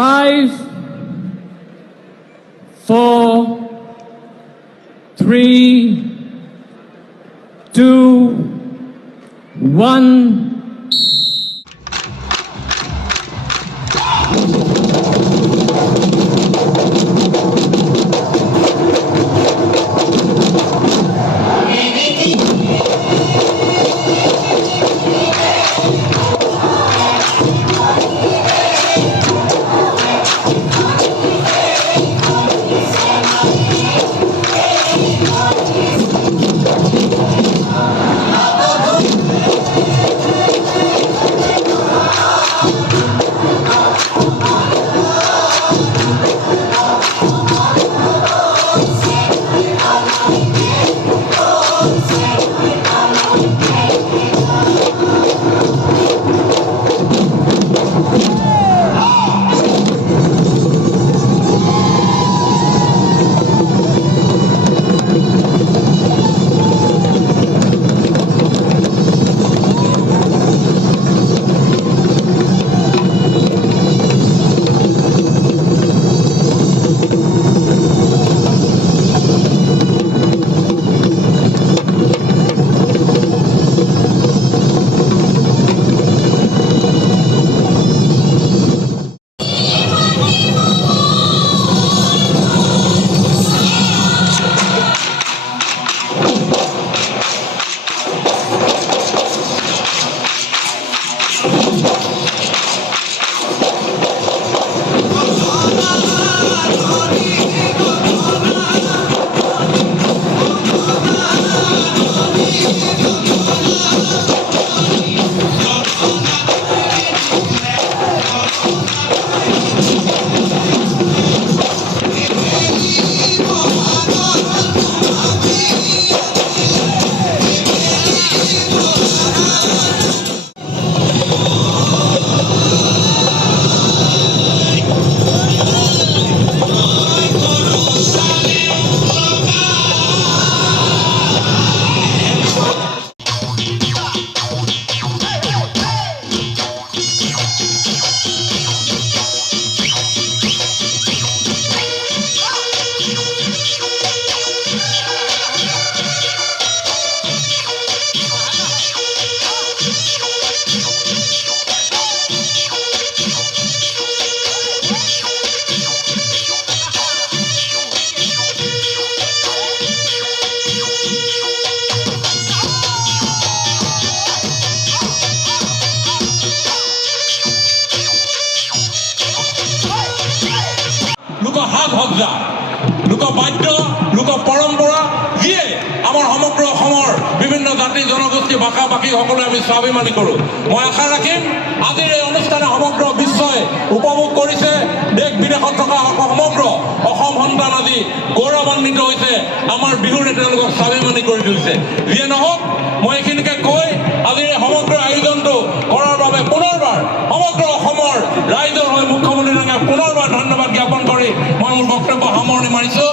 5, 4, 3, 2, 1. লোকসজ্জা, লোকবাদ্য, লোক পৰম্পৰা যিয়ে আমাৰ সমগ্ৰ অসমৰ বিভিন্ন জাতি জনগোষ্ঠী ভাষা ভাষী সকলোৱে আমি স্বাভিমানী কৰোঁ। মই আশা ৰাখিম আজিৰ এই অনুষ্ঠানে সমগ্ৰ বিশ্বই উপভোগ কৰিছে। দেশ বিদেশত থকা সমগ্ৰ অসম সন্তান আজি গৌৰৱান্বিত হৈছে, আমাৰ বিহুৰে তেওঁলোকক স্বাভিমানী কৰি তুলিছে। যিয়ে নহওক মই এইখিনিকে কৈ আজিৰ এই সমগ্ৰ আয়োজনটো কৰাৰ বাবে পুনৰবাৰ সমগ্ৰ অসমৰ ৰাইজৰ হৈ মুখ্যমন্ত্ৰী ডাঙৰীয়াক পুনৰবাৰ ধন্যবাদ জ্ঞাপন কৰি মই মোৰ বক্তব্য সামৰণি মাৰিছোঁ।